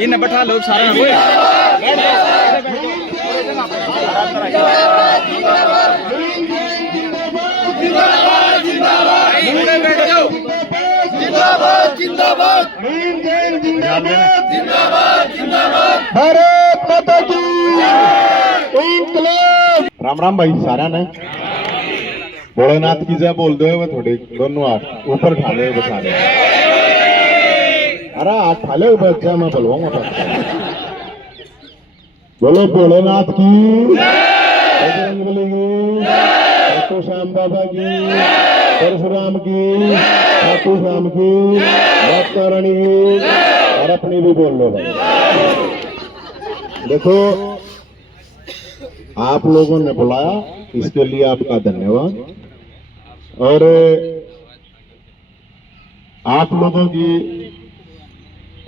इन्हें बैठा लो सारा राम राम भाई सारा ने भोलेनाथ की जय बोल दो थोड़े दोनों हाथ ऊपर ठाले बता रहे। अरे हाथ ठाले बच्चा मैं बोलवाऊंगा बोलो भोलेनाथ की बजरंग बली की खाटू श्याम बाबा की परशुराम की खाटू श्याम की माता रानी की और अपनी भी बोल लो भाई। देखो आप लोगों ने बुलाया इसके लिए आपका धन्यवाद। और आप लोगों की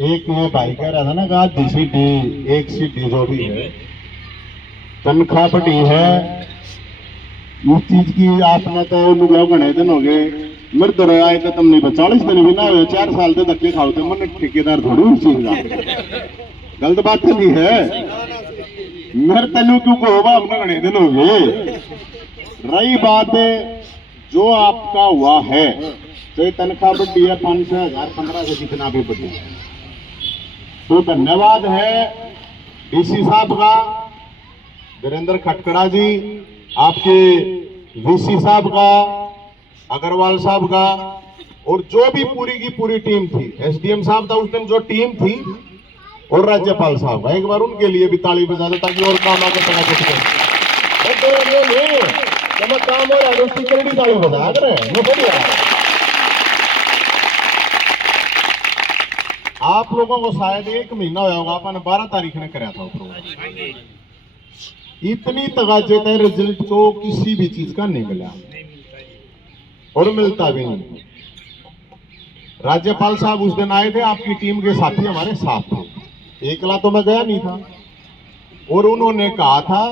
एक ये भाई कह रहा था ना कि DCD एक CD जो भी है तनख्वाह पड़ी है इस चीज की आपने तो अनुभव घने दिन हो गए मेरे तो आए तो तुम नहीं 40 दिन भी ना हुए 4 साल से धक्के खाओते मन ठेकेदार थोड़ी उस चीज का गलत बात तो नहीं है। मेरे तनु क्यों को होगा हमने घने दिन हो गए। रही बात जो आपका हुआ है तो तनख्वाह बढ़ी है 500 1000 1500 कितना भी बढ़ी है तो धन्यवाद है DC साहब का वीरेंद्र खटकड़ा जी आपके VC साहब का अग्रवाल साहब का और जो भी पूरी की पूरी टीम थी SDM साहब था उस दिन जो टीम थी और राज्यपाल साहब का एक बार उनके लिए भी ताली बजा दो ताकि और काम आकर सका कुछ काम और ताली बजा कर आप लोगों को शायद 1 महीना होगा अपन 12 तारीख ने कराया था प्रोग्राम। इतनी तगाजे थे रिजल्ट को किसी भी चीज का नहीं मिला और मिलता भी नहीं। राज्यपाल साहब उस दिन आए थे आपकी टीम के साथी हमारे साथ थे एकला तो मैं गया नहीं था और उन्होंने कहा था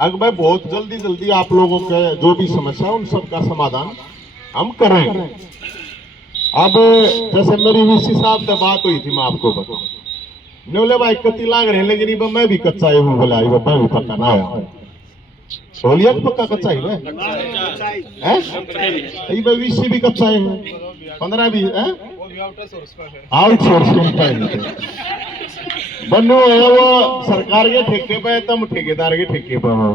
अगर भाई बहुत जल्दी जल्दी आप लोगों के जो भी समस्या उन सबका समाधान हम करेंगे। अब जैसे मेरी VC साहब से बात हुई थी मैं आपको बताऊं बोले भाई कत्ती लाग रहे लेकिन मैं भी कच्चा हूँ बोला मैं भी पक्का ना आया सोलिया पक्का कच्चा ही है VC भी कच्चा है 15 भी है आउटसोर्स बनो है वो सरकार के ठेके पे तुम ठेकेदार के ठेके पे हो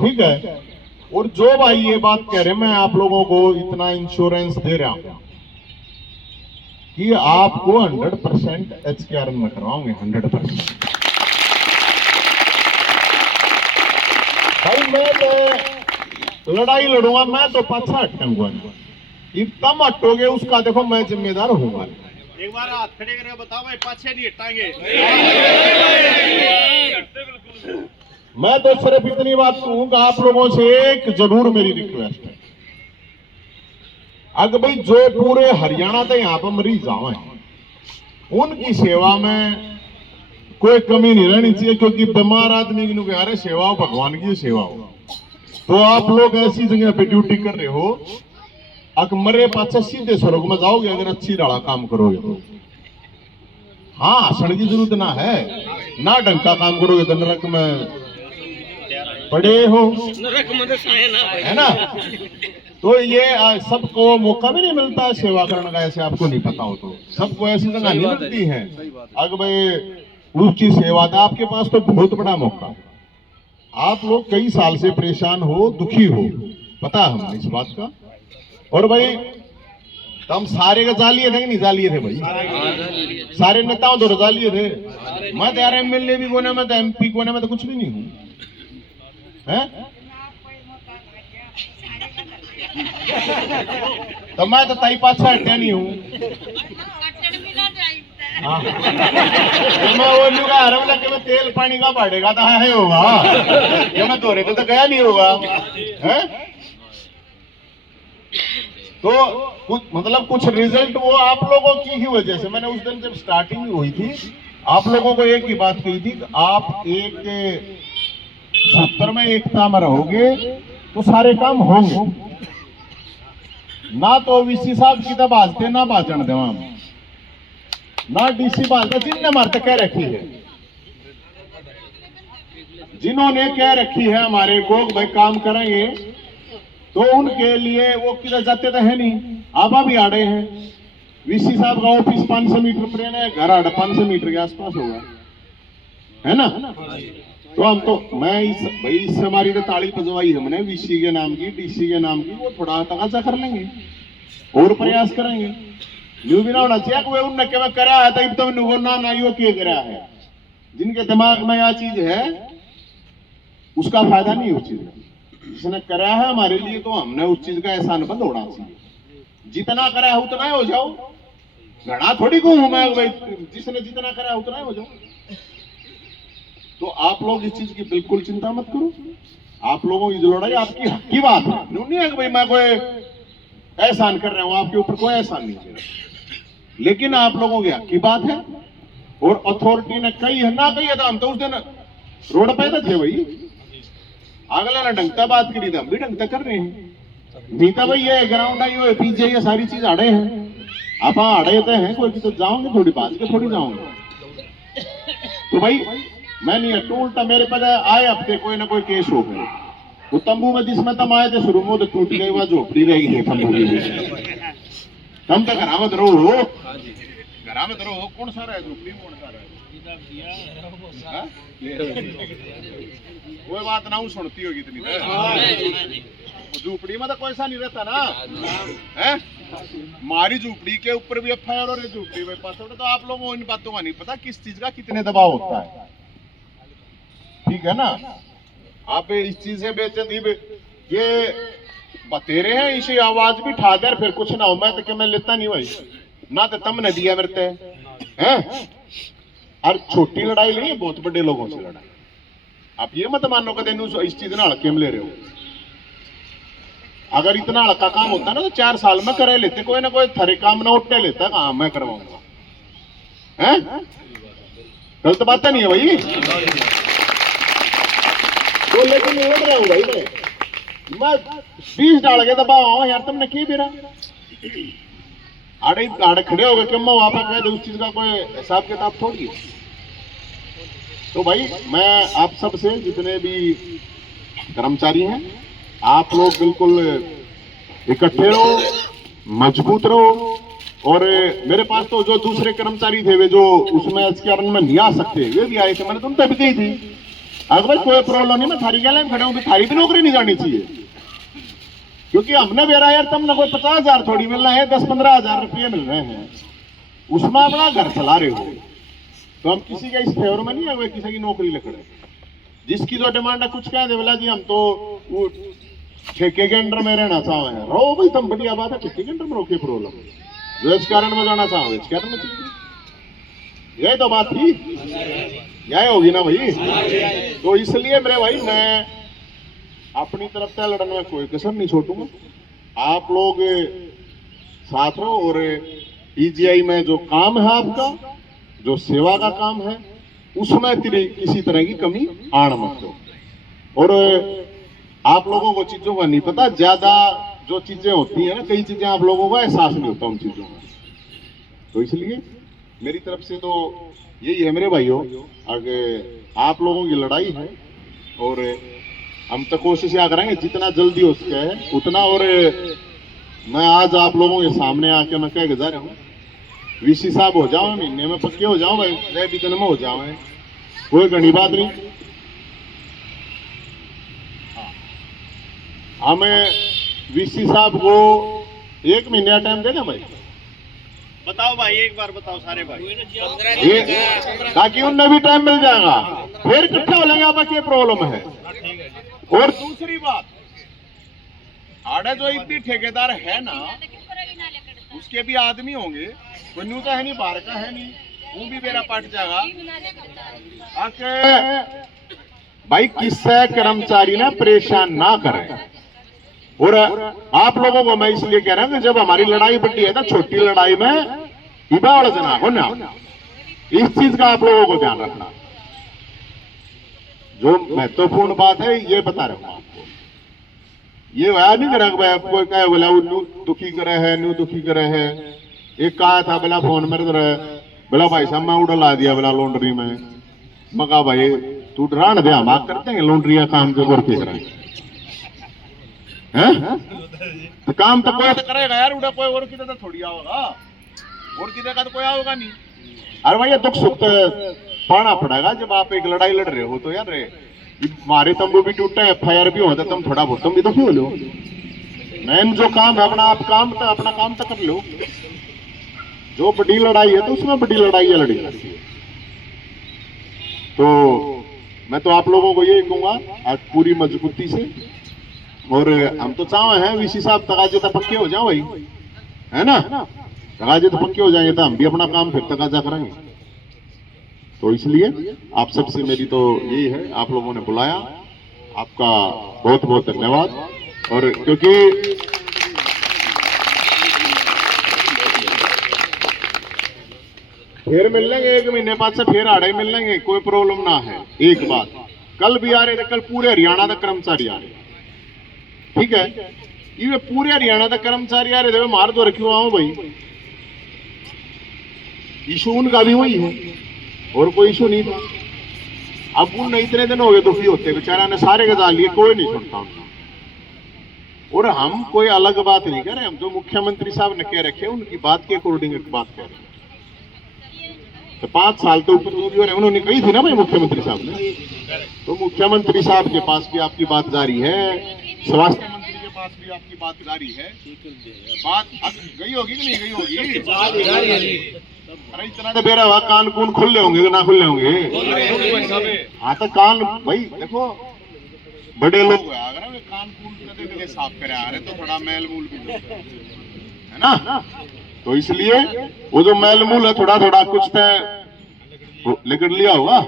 ठीक है। और जो भाई ये बात कह रहे मैं आप लोगों को इतना इंश्योरेंस दे रहा हूं कि आपको 100% HKR में करवाऊंगे 100%। भाई मैं तो लड़ाई लड़ूंगा मैं तो पाछा हटूंगा कम हटोगे उसका देखो मैं जिम्मेदार हूंगा। एक बार हाथ खड़े करके बताओ भाई पाछे नहीं हटाएंगे। मैं तो सिर्फ इतनी बात कहूंगा आप लोगों से एक जरूर मेरी रिक्वेस्ट है अगर भाई जो पूरे हरियाणा से यहाँ पर मरीज आवे उनकी सेवा में कोई कमी नहीं रहनी चाहिए क्योंकि बीमार आदमी की कह रहे सेवा हो भगवान की सेवा हो। तो आप लोग ऐसी जगह पे ड्यूटी कर रहे हो अगर मरे पाछे सीधे स्वर्ग में जाओगे अगर अच्छी डाला काम करोगे तो। हाँ हंसने की जरूरत ना है ना ढंग का काम करोगे तो नरक में पड़े हो, नरक में ना है ना। तो ये सबको मौका भी नहीं मिलता सेवा करने का, ऐसे आपको नहीं पता हो तो सबको ऐसी जगह नहीं मिलती है। अगर भाई ऊंची सेवा था आपके पास तो बहुत बड़ा मौका। आप लोग कई साल से परेशान हो, दुखी हो, पता है हमें इस बात का। और भाई तो हम सारे का जालिए थे कि नहीं जालिए थे भाई, सारे नेताओं तो जालिए थे। मैं तो यार एमएलए भी कोने में, तो एमपी कोने में, तो कुछ भी नहीं हूँ है? तो मैं तो ताई पाछा हटिया नहीं हूँ। हाँ। तो मैं वो लूगा हर वाला कि मैं तेल पानी का बढ़ेगा तो है होगा, ये मैं धोरे तो गया नहीं होगा है? तो कुछ मतलब कुछ रिजल्ट वो आप लोगों की ही वजह से। मैंने उस दिन जब स्टार्टिंग हुई थी आप लोगों को एक ही बात कही थी कि आप एक सूत्र में एकता में रहोगे तो सारे काम होंगे। ना तो वीसी साहब की तो बाजते ना बाचन दे, ना डीसी बाजता, जिनने मारते कह रखी है, जिन्होंने कह रखी है हमारे को भाई काम करेंगे, तो उनके लिए वो किधर जाते तो है नहीं। आप भी आ रहे हैं, वीसी साहब का ऑफिस 500 मीटर पर है, घर आड़ा 500 मीटर के आसपास होगा, है ना। तो हम तो मैं भाई इससे हमारी तो ताली बजवाई हमने वीसी के नाम की, डीसी के नाम की, वो थोड़ा तकाजा कर लेंगे और प्रयास करेंगे। यूं भी ना होना चाहिए कि उनने क्या करा है तो तुम नुगो ना यो किए करा है। जिनके दिमाग में यह चीज है उसका फायदा नहीं उस चीज का। जिसने करा है हमारे लिए तो हमने उस चीज का एहसान बंद होना चाहिए। जितना करा है उतना ही हो जाओ, घना थोड़ी को हूं मैं भाई, जिसने जितना करा है उतना ही हो जाओ। तो आप लोग इस चीज की बिल्कुल चिंता मत करो। आप लोगों की जो लड़ाई आपकी हक की बात है, नहीं है कि भाई मैं कोई एहसान कर रहा हूं, आपके ऊपर कोई एहसान नहीं कर रहा, लेकिन आप लोगों की हक की बात है। और अथॉरिटी ने कही है ना, कही है तो हम तो उस दिन रोड पे थे भाई, अगला ने ढंगता बात करी था, हम भी ढंगता कर रहे हैं। नीता भाई ये ग्राउंड आई हो पीछे ये सारी चीज आड़े हैं, आप आड़े तो हैं, कोई तो जाओगे थोड़ी बात के थोड़ी जाओगे। तो भाई मैं नहीं हटू, उल्टा मेरे पास आए हफ्ते कोई ना कोई केस हो गए। वो तंबू में जिसमें तम आए थे शुरू में तो टूट गई, वह झोपड़ी रह गई तंबू की। तम तो घर में रहो, घर में रहो, कौन सा रहा झोपड़ी कौन सा रहा वो बात ना हूँ सुनती होगी इतनी। झोपड़ी में तो कोई सा नहीं रहता ना है। हमारी झोपड़ी के ऊपर भी एफआईआर और झोपड़ी में पासवर्ड, तो आप लोगों को इन बातों का नहीं पता किस चीज का कितने दबाव होता है, ठीक है ना। आप इस चीज से बेचती ये बतेरे हैं, इसी आवाज भी ठा कर फिर कुछ ना हो। मैं तो क्या मैं लेता नहीं भाई ना, तो तम ने दिया मेरे हैं। और छोटी लड़ाई नहीं है, बहुत बड़े लोगों से लड़ाई। आप ये मत मानो कि तेन इस चीज ना हल्के में ले रहे हो। अगर इतना हल्का काम होता ना तो 4 साल में करे लेते, कोई ना कोई थरे काम ना उठे लेता, कहा मैं करवाऊंगा है। गलत बात नहीं है भाई। तो लेकिन उड़ रहा हूँ भाई मैं 20 डाल के दबाओ यार, तुमने की बेरा आड़े आड़े खड़े हो गए कि मैं वापस कह दे, उस चीज का कोई हिसाब किताब थोड़ी है। तो भाई मैं आप सब से जितने भी कर्मचारी हैं, आप लोग बिल्कुल इकट्ठे रहो, मजबूत रहो। और मेरे पास तो जो दूसरे कर्मचारी थे वे जो उसमें कारण में नहीं आ सकते, वे भी आए थे, मैंने तुम तभी कही थी अगर भाई कोई प्रॉब्लम नहीं, मैं थारी गैला में खड़ा हूँ, थारी भी नौकरी नहीं जानी चाहिए। क्योंकि हमने बेरा यार तुमने कोई 50,000 थोड़ी मिल रहा है, 10-15 हजार रुपये मिल रहे हैं, उसमें अपना घर चला रहे हो। तो हम किसी का इस फेवर में नहीं है हुए किसी की नौकरी लकड़े। जिसकी जो डिमांड है कुछ कह दे बोला जी हम तो वो ठेके के अंडर में रहना चाहे हैं, रहो भाई तुम, बढ़िया बात है, ठेके के अंडर में रोके प्रॉब्लम, जो इस कारण में जाना चाहो इस कारण में चाहिए, यही तो बात थी, यही होगी ना भाई। तो इसलिए मेरे भाई मैं अपनी तरफ से लड़ने में कोई कसर नहीं छोड़ूंगा। आप लोग साथ रहो और पीजीआई में जो काम है आपका, जो सेवा का काम है, उसमें किसी तरह की कमी आड़ मत दो। और आप लोगों को चीजों का नहीं पता, ज्यादा जो चीजें होती है ना, कई चीजें आप लोगों का एहसास नहीं होता उन चीजों का। तो इसलिए मेरी तरफ से तो यही है मेरे भाइयों, आगे आप लोगों की लड़ाई है और हम तो कोशिश क्या करेंगे जितना जल्दी हो सके उतना। और मैं आज आप लोगों के सामने आके मैं कह के जा रहा हूँ, वीसी साहब हो जाओ, महीने में पक्के हो जाओ भाई, 2 दिन में हो जाओ, कोई घनी बात नहीं। हमें वीसी साहब को 1 महीने का टाइम देना भाई, बताओ भाई, एक बार बताओ सारे भाई, ताकि उन्हें भी टाइम मिल जाएगा, फिर इकट्ठे हो लेंगे। आपका क्या प्रॉब्लम है? और दूसरी बात, आड़े जो इतनी ठेकेदार है ना, उसके भी आदमी होंगे, कोई न्यू तो है नहीं, बाहर का है नहीं, वो भी मेरा पट जाएगा। आके भाई किससे कर्मचारी ना परेशान ना करें। और आप लोगों को मैं इसलिए कह रहा हूं कि जब हमारी लड़ाई बढ़ी है ना, छोटी लड़ाई में इबाड़ जना हो ना, इस चीज का आप लोगों को ध्यान रखना। जो महत्वपूर्ण बात है ये बता रहा हूं आपको, ये वह नहीं करेगा भाई आपको क्या बोला वो न्यू दुखी करे है, न्यू दुखी करे है। एक कहा था बोला फोन में बोला भाई साहब मैं उड़ा दिया बोला लॉन्ड्री में। मैं कहा भाई तू डरान दे, हम करते हैं लॉन्ड्री का काम जो और किस तरह तो काम तो कोई तो करेगा यार, उड़ा कोई और किधर थोड़ी आओगा, और किधर का तो कोई आओगा नहीं। अरे भाई ये दुख सुख पाना पड़ेगा जब आप एक लड़ाई लड़ रहे हो तो यार। हमारे तंबू भी टूटे, FIR भी होता, तुम थोड़ा बहुत तुम भी तो क्यों लो, मैन जो काम है अपना आप काम तो अपना काम तो कर लो। जो बड़ी लड़ाई है तो उसमें बड़ी लड़ाई है लड़ी जाती है। तो मैं तो आप लोगों को यही कहूंगा आज पूरी मजबूती से, और हम तो चाहे हैं वीसी साहब तकाजे तक पक्के हो जाओ भाई, है ना, तकाजे तो पक्के हो जाएंगे तो हम भी अपना काम फिर तकाजा करेंगे। तो इसलिए आप सबसे मेरी तो यही है, आप लोगों ने बुलाया, आपका बहुत बहुत धन्यवाद। और क्योंकि फिर मिल लेंगे 1 महीने बाद से, फिर आड़े मिल लेंगे, कोई प्रॉब्लम ना है। एक बात, कल भी आ रहे थे, कल पूरे हरियाणा तक कर्मचारी आ रहे, ठीक है, ये पूरे हरियाणा तक कर्मचारी आ रहे थे, मार तो रखियो आओ भाई, इशू उनका भी वही है और कोई इशू नहीं था। अब उन इतने दिन हो गए दुखी होते, बेचारा ने सारे गजा लिए, कोई नहीं सुनता उनका। और हम कोई अलग बात नहीं कह रहे, हम जो मुख्यमंत्री साहब ने कह रखे उनकी बात के अकॉर्डिंग एक बात कह रहे हैं। तो 5 साल तो ऊपर जो भी हो रहे उन्होंने कही थी ना भाई मुख्यमंत्री साहब ने, तो मुख्यमंत्री साहब के पास भी आपकी बात जारी है, स्वास्थ्य मंत्री के पास भी आपकी बात जारी है। बात गई होगी कि नहीं गई होगी? अरे इतना तो बेरा हुआ, कान कून खुले होंगे कि ना खुले होंगे? हाँ तो कान भाई देखो बड़े लोग अगर कान कून साफ करे आ रहे तो थोड़ा मैल मूल भी है ना, तो इसलिए वो जो मैल मूल है थोड़ा थोड़ा कुछ तो लेकर लिया होगा।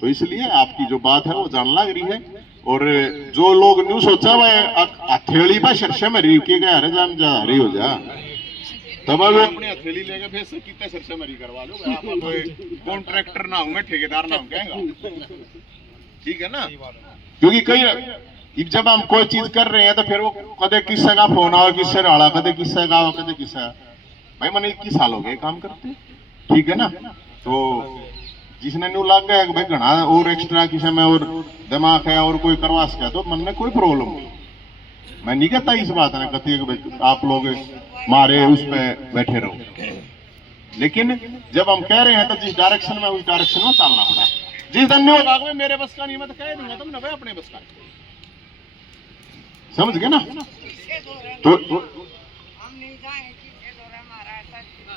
तो इसलिए आपकी जो बात है वो जान लग रही है। और जो लोग न्यू सोचा वह हथेली पर शर्षे में री के गए अरे जान जा रही हो जा, तब अपनी हथेली लेके फिर से कितने शर्षे मरी करवा लो भाई। आप कोई कॉन्ट्रैक्टर ना हूं मैं, ठेकेदार ना हूं, कहेगा ठीक है ना। क्योंकि कई जब हम कोई चीज कर रहे हैं तो फिर वो कदे किससे का फोन आओ, किससे राड़ा, कदे किससे का कदे किससे। भाई मैंने 21 साल हो गए काम करते, ठीक है ना। तो जिसने न्यू लग गया भाई घना और एक्स्ट्रा किसी में और दिमाग है और कोई करवा सके तो मन में कोई प्रॉब्लम नहीं। मैं नहीं कहता इस बात है कहती है कि आप लोग मारे उस पे बैठे रहो, लेकिन जब हम कह रहे हैं तो जिस डायरेक्शन में उस डायरेक्शन में चलना पड़ा। जिस धन्यवाद में मेरे बस का नहीं, मैं तो कह दूंगा तुम ना भाई अपने बस का, समझ गए ना। तो हम नहीं जाएंगे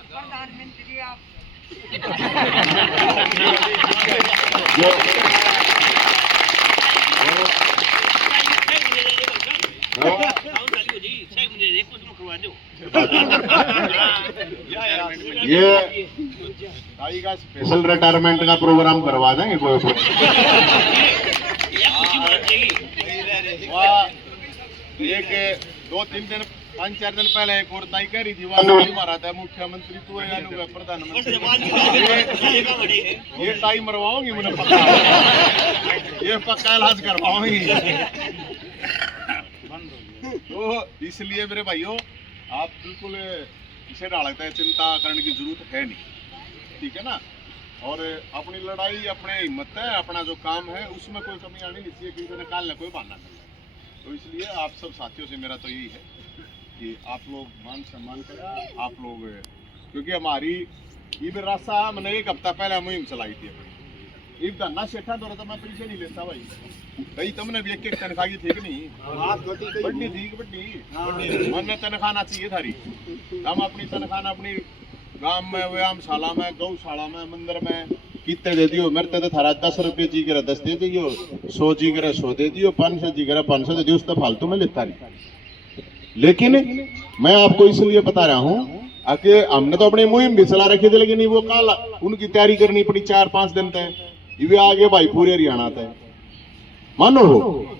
प्रधानमंत्री आप ये का स्पेशल रिटायरमेंट का प्रोग्राम करवा देंगे कोई एक 2-3 दिन 5-4 दिन पहले एक और ताई कह रही थी मारा था मुख्यमंत्री तू है प्रधानमंत्री, ये ताई मरवाऊंगी मुझे पक्का, ये पक्का इलाज करवाऊंगी। तो इसलिए मेरे भाइयों आप बिल्कुल इसे डालते हैं, चिंता करने की जरूरत है नहीं, ठीक है ना। और अपनी लड़ाई अपने हिम्मत है, अपना जो काम है उसमें कोई कमी आनी नहीं चाहिए, किसी ने काल ने कोई बहाना कर लिया। तो इसलिए आप सब साथियों से मेरा तो यही है कि आप लोग मान सम्मान करें, आप लोग, क्योंकि हमारी ये भी रास्ता मैंने एक हफ्ता पहले मुहिम चलाई थी अपनी, एक धरना सेठा दौरा तो मैं पैसे नहीं लेता भाई तुमने भी एक तनख्वाह की थी कि नहीं, बड़ी थी बड़ी मन तनख्वाह ना चाहिए थारी, हम अपनी तनख्वाह अपनी गांव में, व्यायामशाला में, गौशाला में, मंदिर में कितने दे दियो, मेरे तो थारा 10 रुपये जी करे 10 दे दियो, 100 जी करे 100 दे दियो, 500 जी करे 500 दे दियो, उस तो फालतू में लेता नहीं। लेकिन मैं आपको इसलिए बता रहा हूँ कि हमने तो अपनी मुहिम भी चला रखी थी, लेकिन वो काल उनकी तैयारी करनी पड़ी 4-5 दिन तक, ये आगे भाई पूरे हरियाणा तक मानो।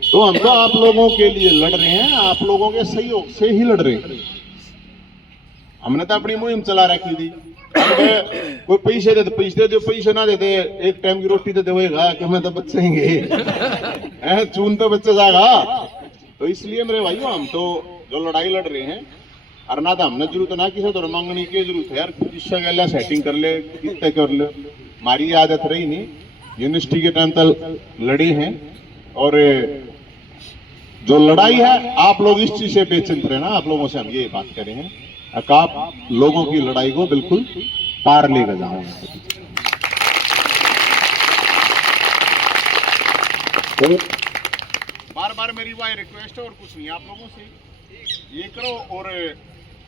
तो हम तो आप लोगों के लिए लड़ रहे हैं, आप लोगों के सहयोग से ही लड़ रहे हैं। हमने तो अपनी मुहिम चला रखी थी, कोई पैसे दे पैसे दे, पैसे ना देते एक टाइम की रोटी तो देगा कि मैं तो बचेंगे चून तो बच्चे जाएगा। तो इसलिए मेरे भाइयों हम तो जो लड़ाई लड़ रहे हैं, और ना तो हमने जरूरत ना किसी तो मांगने की जरूरत है यार, जिससे गला सेटिंग कर ले कितने कर ले, हमारी आदत रही नहीं, यूनिवर्सिटी के टाइम तक लड़ी हैं। और जो लड़ाई है आप लोग इस चीज से बेचिंत रहना, आप लोगों से हम ये बात करें हैं कि आप लोगों की लड़ाई को बिल्कुल पार लेकर जाओ। तो बार बार मेरी वही रिक्वेस्ट है और कुछ नहीं, आप लोगों से ये करो और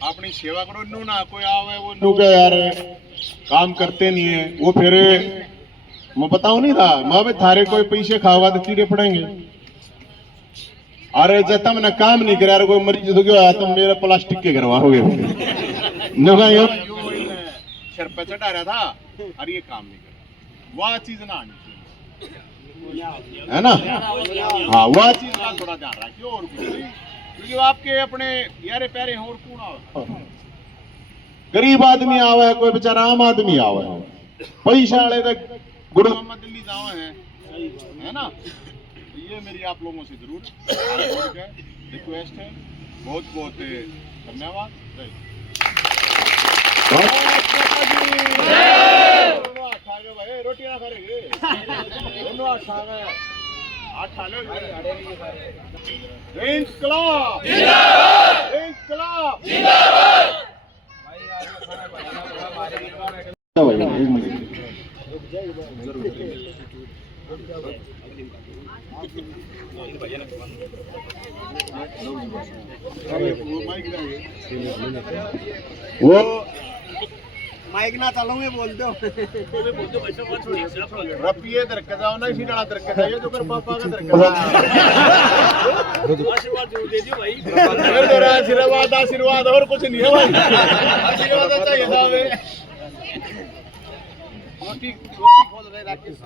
अपनी सेवा करो। नू ना कोई आवे वो नू के यार काम करते नहीं है, वो फिर मैं बताऊं नहीं था मैं थारे कोई पैसे खावा तो कीड़े पड़ेंगे। अरे जब तुमने काम नहीं करा, कोई मरीज हो गया तुम मेरा प्लास्टिक के करवाओगे सिर पे चढ़ा रहा था, अरे ये काम नहीं कर, वह चीज ना आनी चाहिए, है ना। हाँ वह चीज का थोड़ा ध्यान रखिए और कुछ नहीं, क्योंकि आपके अपने यारे प्यारे हैं और कौन आवे, गरीब आदमी आवे, कोई बेचारा आम आदमी आवे, पैसा वाले तक गुड़गांव में दिल्ली जावे हैं, है ना। तो ये मेरी आप लोगों से जरूर रिक्वेस्ट है। बहुत बहुत धन्यवाद। रोटी ना खाएंगे, दोनों खा गए, आठ खा लो। इंकलाब इंकलाब जिंदाबाद। वो माइक ना चलो मैं बोल दो रपिए दरकत जाओ ना, इसी डाला दरकत है जो कर पापा का दरकत आशीर्वाद जरूर दे दियो भाई। आशीर्वाद आशीर्वाद और कुछ नहीं है भाई, आशीर्वाद चाहिए साहब। रोटी रोटी खोल रहे राकेश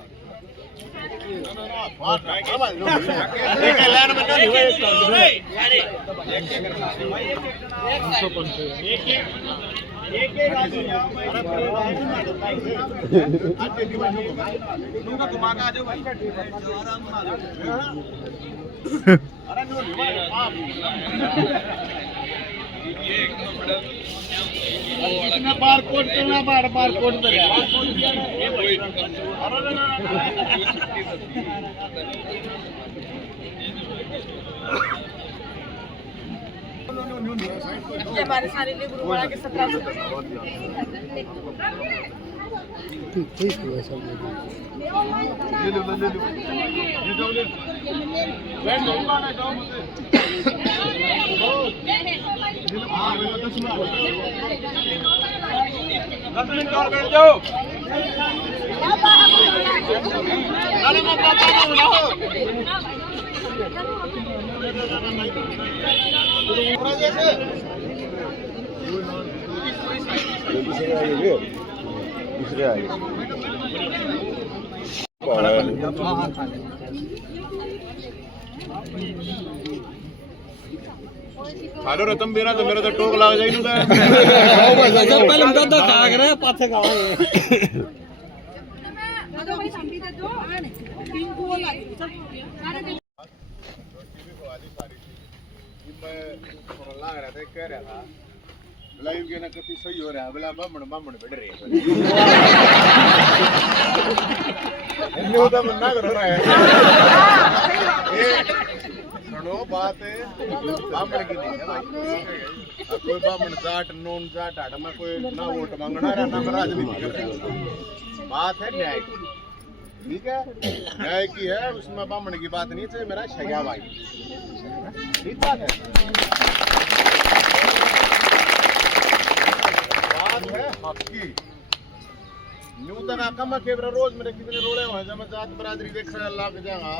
घुमा के आ जाओ भाई। बारकोड करना, बारकोड हमारे सारे लिए गुरुवारा के 17 दूसरे आए हेलो रतन मेरा तो टोक लग जाए पहले हम तो खा रहे पाथे खावांगे तो भाई संभी दे दो तीन को लगे सब मैं लग रहा था कह रहा था लाइव के ना कति सही हो रहा है बोला बामण बामण बैठ रहे इन्हें तो मन ना करो रहा है ये सुनो बात है बामण की नहीं है भाई कोई बामण जाट नॉन जाट आड़ में कोई ना वोट मांगना रहा ना राजनीति कर रहा बात है न्याय की ठीक है न्याय की है उसमें बामण की बात नहीं है मेरा शया भाई ठीक बात है है हकी न्यूतन आकम केवरा रोज मेरे कितने रोड़े हुए जब मैं जात बरादरी देख लाग जाऊंगा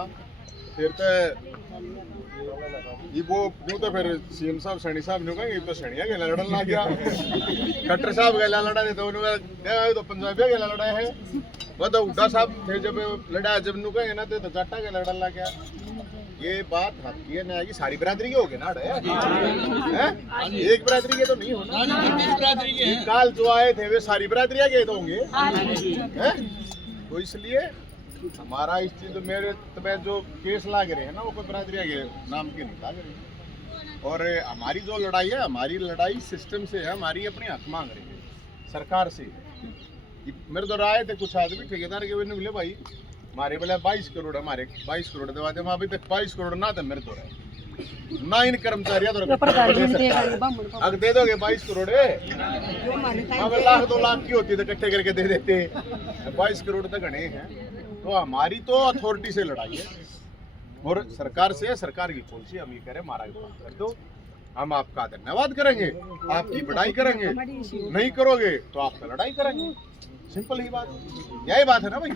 फिर तो ये वो न्यू तो फिर सीएम साहब सैनी साहब न्यू कहेंगे तो सैनिया के लड़न लग गया खट्टर साहब गला लड़ा थे तो उन्होंने तो पंजाबिया के लड़ा है वो तो उड्डा साहब थे जब लड़ा जब न्यू कहेंगे ना तो जाटा के लड़न लग गया ये बात हकी है ना कि सारी बरादरी के हो गए ना एक बरादरी के तो नहीं होना काल जो आए थे वे सारी बरादरियां के तो होंगे तो इसलिए हमारा इस चीज मेरे तब जो केस लाग रहे हैं ना वो कोई बरादरियां के नाम के नहीं लाग रहे और हमारी जो लड़ाई है हमारी लड़ाई सिस्टम से है हमारी अपने हक मांग रही है सरकार से मेरे तो आए थे कुछ आदमी ठेकेदार के वे मिले भाई हमारे बोले 22 करोड़ हमारे 22 करोड़ दवा दे अभी तक 22 करोड़ ना तो मेरे तो रहे ना इन कर्मचारियों तो अगर दे दोगे 22 करोड़ अगर लाख 2 लाख की होती तो इकट्ठे करके दे देते 22 करोड़ तो गणे हैं तो हमारी तो अथॉरिटी से लड़ाई है और सरकार से सरकार की पॉलिसी हम ये करें हमारा कर दो हम आपका धन्यवाद करेंगे आपकी बढ़ाई करेंगे नहीं करोगे तो आपका लड़ाई करेंगे सिंपल ही बात यही बात है ना भाई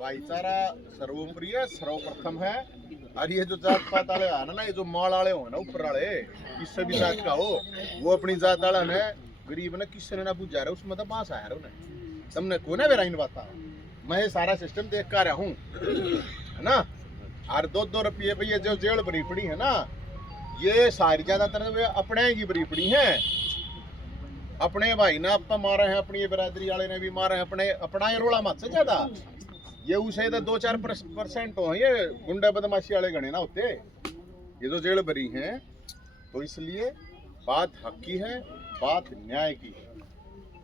भाईचारा सर्वोपरि है सर्वप्रथम है और ये जो जात पात वाले है ना ये जो माल वाले हो ना ऊपर वाले किससे भी जात का हो वो अपनी जात वाला ने गरीब ने किससे ने ना पूछ जा रहे उसमें तो पास आया रहा तुमने को ना मेरा इन बात मैं सारा सिस्टम देख कर रहा हूँ है ना और 2-2 रुपये पे ये जो जेल भरी पड़ी है ना ये सारी ज्यादातर वे अपने की भरी पड़ी है अपने भाई ना आप मारे हैं अपनी बरादरी वाले ने भी मारे हैं अपने अपना ये रोला मत से ज्यादा ये उसे तो 2-4% हो ये गुंडा बदमाशी वाले गणे ना होते ये जो जेल भरी हैं तो इसलिए बात हक की है बात न्याय की है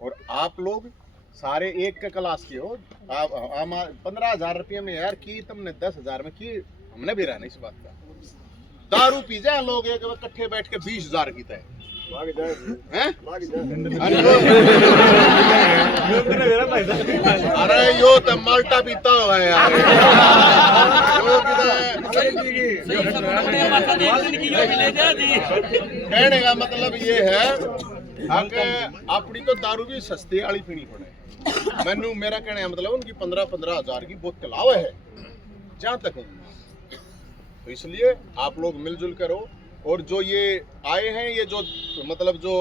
और आप लोग सारे एक के क्लास के हो आप 15,000 रुपये में यार की तुमने 10,000 में की हमने भी रहना इस बात का दारू पी जाए लोग एक इकट्ठे बैठ के 20,000 की तय अरे यो तो माल्टा पीता हुआ है यार कहने का मतलब ये है अपनी तो दारू भी सस्ती वाली पीनी पड़े मैनू मेरा कहने का मतलब उनकी 15,000 की बोतल आवे है जहां तक तो इसलिए आप लोग मिलजुल करो और जो ये आए हैं ये जो मतलब जो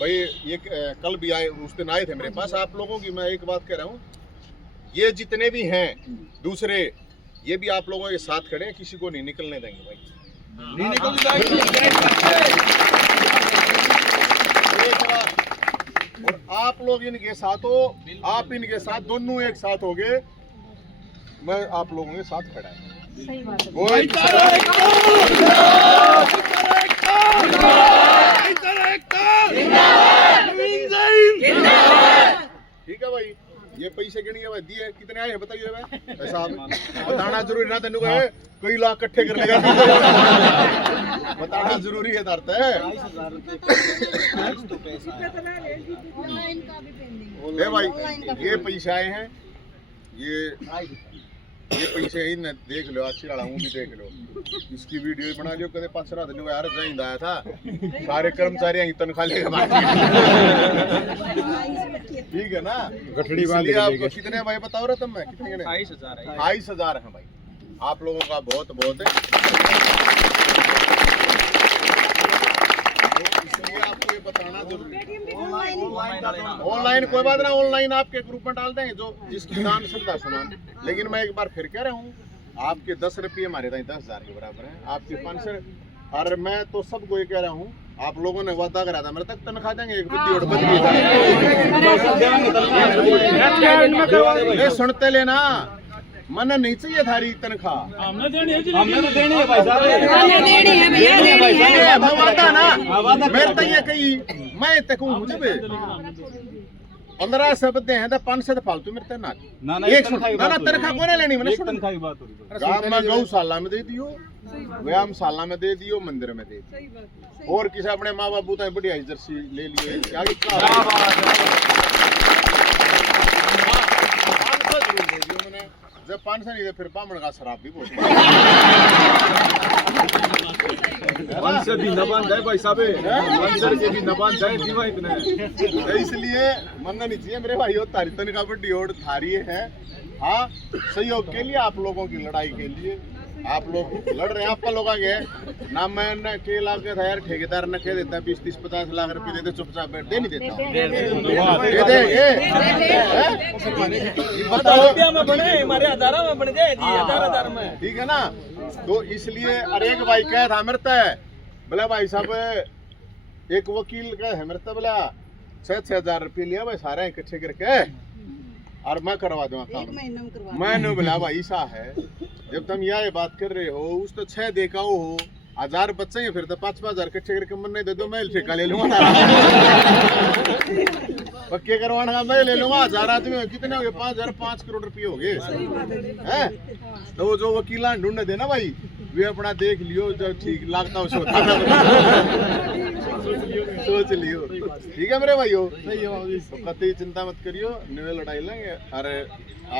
भाई ये कल भी आए उस दिन आए थे मेरे पास आप लोगों की मैं एक बात कह रहा हूँ ये जितने भी हैं दूसरे ये भी आप लोगों के साथ खड़े हैं किसी को नहीं निकलने देंगे भाई नहीं निकल और आप लोग इनके साथ हो आप इनके साथ दोनों एक साथ हो गए मैं आप लोगों के साथ खड़ा है ठीक है भाई ये पैसे गिनी है दिए कितने आए हैं बताइए भाई साहब बताना जरूरी ना तेन है कई लाख इकट्ठे कर लेगा बताना जरूरी है दर्द है भाई ये पैसे आए हैं ये पैसे ही न देख लो अच्छी वाला हूँ भी देख लो इसकी वीडियो बना लियो कदे 5 रात दिन यार जाइंदा आया था सारे कर्मचारी की तनख्वाह लेगा ठीक है ना गठड़ी वाली आपको कितने भाई बताओ रहा तुम मैं कितने 28,000 है भाई आप लोगों का बहुत बहुत है इसलिए आपको ये बताना जरूरी ऑनलाइन कोई बात ना ऑनलाइन आपके ग्रुप में डाल देंगे जो जिसकी दान श्रद्धा सुना लेकिन मैं एक बार फिर कह रहा हूँ आपके 10 रुपये हमारे 10,000 के बराबर है आपके 500 और मैं तो सबको ये कह रहा हूँ आप लोगों ने वादा करा था मेरे तक तनख्वाह देंगे एक बुद्धि और सुनते लेना मना नहीं चाहिए थारी तनख्वाह, हमने तो देनी है भाई साहब, हमें देनी है भैया, देनी है। मैं वादा ना मेरे तो ये कही मैं तक मुझे 15 शब्द हैं तो 5 से फालतू मेरे ना ना तनख्वाह कौन लेनी मैंने तनख्वाह की बात हो रही है। गांव में गौशाला में दे दियो, व्यायामशाला में दे दियो, मंदिर में दे दियो, और किसी अपने माँ बाप तो बढ़िया जर्सी ले लिए क्या जब 500 नहीं थे फिर बामण का शराब भी बहुत भी न बांध जाए भाई साहब, मंदिर के भी न बांध जाए जीवा इतने। इसलिए मनना नहीं चाहिए मेरे भाइयों, तारी तनख्वाह बड़ी और थारी है। हाँ, सहयोग के लिए, आप लोगों की लड़ाई के लिए आप लोग लड़ रहे हैं, आप लोग आगे ना मैं न के लाख था यार, ठेकेदार न कह देता 20-30-50 लाख रुपए देते चुपचाप बैठ दे नहीं देता, बताओ में बने हमारे हजारों में बन जाए, 1000 में, ठीक है ना। तो इसलिए अरे एक भाई कह था मरता है बोला भाई साहब, एक वकील का है मरता बोला 6,000 रुपये लिया भाई सारे इकट्ठे करके और मैं करवा दूंगा काम। मैंने बोला भाई ऐसा है, जब तुम ये बात कर रहे हो उस तो 6 देखा हो 1000 बच्चे हैं, फिर तो 5-5 इकट्ठे करके मन नहीं दे दो, मैं ठेका ले लूंगा पक्के करवाने का मैं ले लूंगा। 1000 आदमी कितने हो गए? 5 करोड़ रुपये हो गए हैं। तो जो वकील ढूंढने देना भाई वे अपना देख लियो, जो ठीक लगता हो सोच लियो, ठीक है मेरे भाइयों। तो कतई चिंता मत करियो, निवे लड़ाई लेंगे। अरे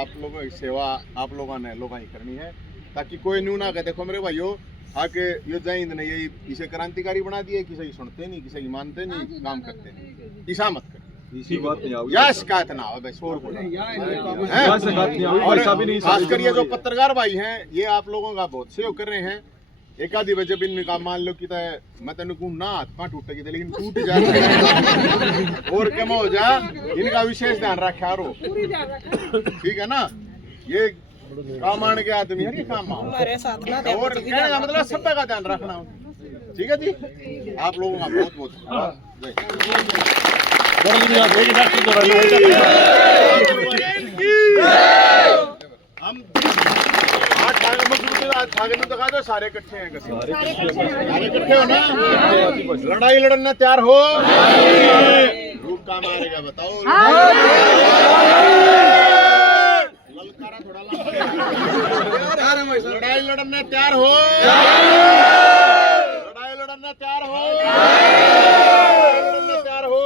आप लोगों की सेवा आप लोगों ने लोगों ही करनी है, ताकि कोई न्यू ना कहे देखो मेरे भाइयों आके ये जैन ने यही इसे क्रांतिकारी बना दिए, किसी की सुनते नहीं, किसी की मानते नहीं, काम करते नहीं। ईसा मत कर, इसी बात नहीं आओ या शिकायत ना हो बस, और बोलो। और ऐसा भी नहीं, खासकर ये जो पत्रकार भाई हैं ये आप लोगों का बहुत सहयोग कर रहे हैं। एक आधी बजे भी इनका मान लो कि मैं तेन कहूँ ना हाथ पाँव टूटेगी लेकिन टूट जाए और कम हो जा, इनका विशेष ध्यान रखा रो, ठीक है ना। ये काम आने के आदमी है, ये काम हमारे साथ ना और कहने का मतलब सब का ध्यान रखना, ठीक है जी। आप लोगों का बहुत बहुत हम दिखा दो, सारे इकट्ठे हैं, सारे इकट्ठे हो ना, लड़ाई लड़ना तैयार हो, रूप का मारेगा बताओ, ललकारा थोड़ा लड़ाई लड़ना तैयार हो, लड़ाई लड़ना तैयार हो, लड़ना तैयार हो।